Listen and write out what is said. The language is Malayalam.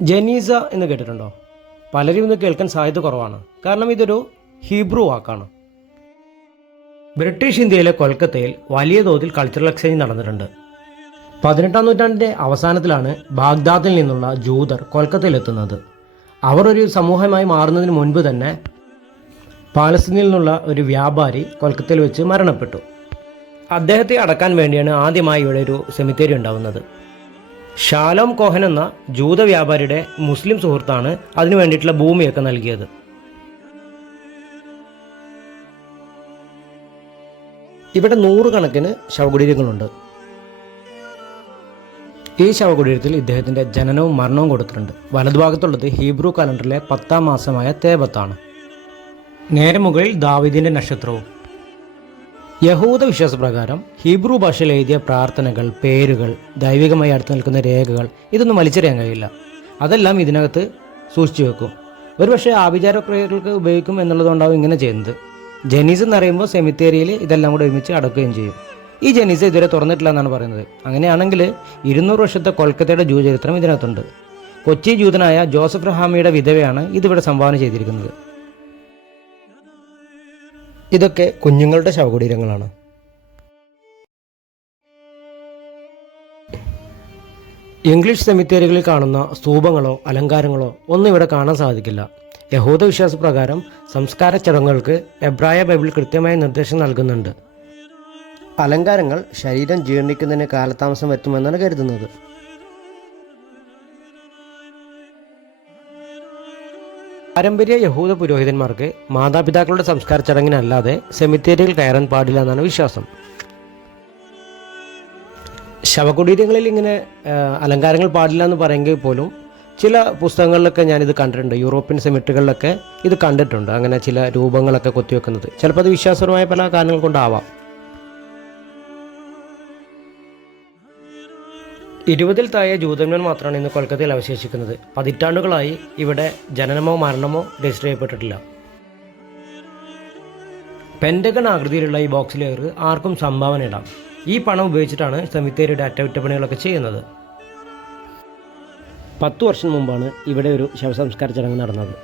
ജനീസ എന്ന് കേട്ടിട്ടുണ്ടോ? പലരും ഇന്ന് കേൾക്കാൻ സാധ്യത കുറവാണ്. കാരണം ഇതൊരു ഹീബ്രു വാക്കാണ്. ബ്രിട്ടീഷ് ഇന്ത്യയിലെ കൊൽക്കത്തയിൽ വലിയ തോതിൽ കൾച്ചറൽ എക്സ്ചേഞ്ച് നടന്നിട്ടുണ്ട്. 18-ാം നൂറ്റാണ്ടിൻ്റെ അവസാനത്തിലാണ് ബാഗ്ദാദിൽ നിന്നുള്ള ജൂതർ കൊൽക്കത്തയിലെത്തുന്നത്. അവർ ഒരു സമൂഹമായി മാറുന്നതിന് മുൻപ് തന്നെ പാലസ്തീനിൽ നിന്നുള്ള ഒരു വ്യാപാരി കൊൽക്കത്തയിൽ വെച്ച് മരണപ്പെട്ടു. അദ്ദേഹത്തെ അടക്കാൻ വേണ്ടിയാണ് ആദ്യമായി ഇവിടെ ഒരു സെമിത്തേരി ഉണ്ടാവുന്നത്. ഷാലോം കോഹൻ എന്ന ജൂത വ്യാപാരിയുടെ മുസ്ലിം സുഹൃത്താണ് അതിനു വേണ്ടിയിട്ടുള്ള ഭൂമിയൊക്കെ നൽകിയത്. ഇവിടെ 100 കണക്കിന് ശവകുടീരങ്ങളുണ്ട്. ഈ ശവകുടീരത്തിൽ ഇദ്ദേഹത്തിൻ്റെ ജനനവും മരണവും കൊടുത്തിട്ടുണ്ട്. വലതുഭാഗത്തുള്ളത് ഹീബ്രു കലണ്ടറിലെ 10-ാം മാസമായ തേബത്താണ്. നേരെ മുകളിൽ ദാവീദിൻ്റെ നക്ഷത്രവും. യഹൂദ വിശ്വാസപ്രകാരം ഹീബ്രു ഭാഷയിൽ എഴുതിയ പ്രാർത്ഥനകൾ, പേരുകൾ, ദൈവികമായി അടുത്ത് നിൽക്കുന്ന രേഖകൾ ഇതൊന്നും വലിച്ചെറിയാൻ കഴിയില്ല. അതെല്ലാം ഇതിനകത്ത് സൂക്ഷിച്ചു വെക്കും. ഒരുപക്ഷെ ആഭിചാരക്രിയകൾക്ക് ഉപയോഗിക്കും എന്നുള്ളതുകൊണ്ടാവും ഇങ്ങനെ ചെയ്യുന്നത്. ജനീസ് എന്ന് പറയുമ്പോൾ സെമിത്തേരിയിൽ ഇതെല്ലാം കൂടെ ഒരുമിച്ച് അടക്കുകയും ചെയ്യും. ഈ ജനീസ് ഇതുവരെ തുറന്നിട്ടില്ല എന്നാണ് പറയുന്നത്. അങ്ങനെയാണെങ്കിൽ 200 വർഷത്തെ കൊൽക്കത്തയുടെ ജൂചരിത്രം ഇതിനകത്തുണ്ട്. കൊച്ചി ജൂതനായ ജോസഫ് റഹാമിയുടെ വിധവയാണ് ഇതിവിടെ സംഭാവന ചെയ്തിരിക്കുന്നത്. ഇതൊക്കെ കുഞ്ഞുങ്ങളുടെ ശവകുടീരങ്ങളാണ്. ഇംഗ്ലീഷ് സെമിത്തേരികളിൽ കാണുന്ന സ്തൂപങ്ങളോ അലങ്കാരങ്ങളോ ഒന്നും ഇവിടെ കാണാൻ സാധിക്കില്ല. യഹൂദ വിശ്വാസപ്രകാരം സംസ്കാര ചടങ്ങുകൾക്ക് എബ്രായ ബൈബിൾ കൃത്യമായ നിർദ്ദേശം നൽകുന്നുണ്ട്. അലങ്കാരങ്ങൾ ശരീരം ജീർണിക്കുന്നതിന് കാലതാമസം വരുത്തുമെന്നാണ് കരുതുന്നത്. പാരമ്പര്യ യഹൂദ പുരോഹിതന്മാർക്ക് മാതാപിതാക്കളുടെ സംസ്കാര ചടങ്ങിനല്ലാതെ സെമിത്തേരിയിൽ കയറാൻ പാടില്ല എന്നാണ് വിശ്വാസം. ശവകുടീരങ്ങളിൽ ഇങ്ങനെ അലങ്കാരങ്ങൾ പാടില്ല എന്ന് പറയുമെങ്കിൽ പോലും ചില പുസ്തകങ്ങളിലൊക്കെ ഞാനിത് കണ്ടിട്ടുണ്ട്. യൂറോപ്യൻ സെമിറ്ററികളിലൊക്കെ ഇത് കണ്ടിട്ടുണ്ട്. അങ്ങനെ ചില രൂപങ്ങളൊക്കെ കൊത്തിവെക്കുന്നത് ചിലപ്പോൾ അത് വിശ്വാസപരമായ പല കാരണങ്ങൾ കൊണ്ടാവാം. 20-ൽ താഴെ ജൂതന്മാർ മാത്രമാണ് ഇന്ന് കൊൽക്കത്തയിൽ അവശേഷിക്കുന്നത്. പതിറ്റാണ്ടുകളായി ഇവിടെ ജനനമോ മരണമോ രജിസ്റ്റർ ചെയ്യപ്പെട്ടിട്ടില്ല. പെൻറ്റഗൺ ആകൃതിയിലുള്ള ഈ ബോക്സിലേക്ക് ആർക്കും സംഭാവന ഇടാം. ഈ പണം ഉപയോഗിച്ചിട്ടാണ് സെമിത്തേരിയുടെ അറ്റകുറ്റപ്പണികളൊക്കെ ചെയ്യുന്നത്. 10 വർഷം മുമ്പാണ് ഇവിടെ ഒരു ശവസംസ്കാര ചടങ്ങ് നടന്നത്.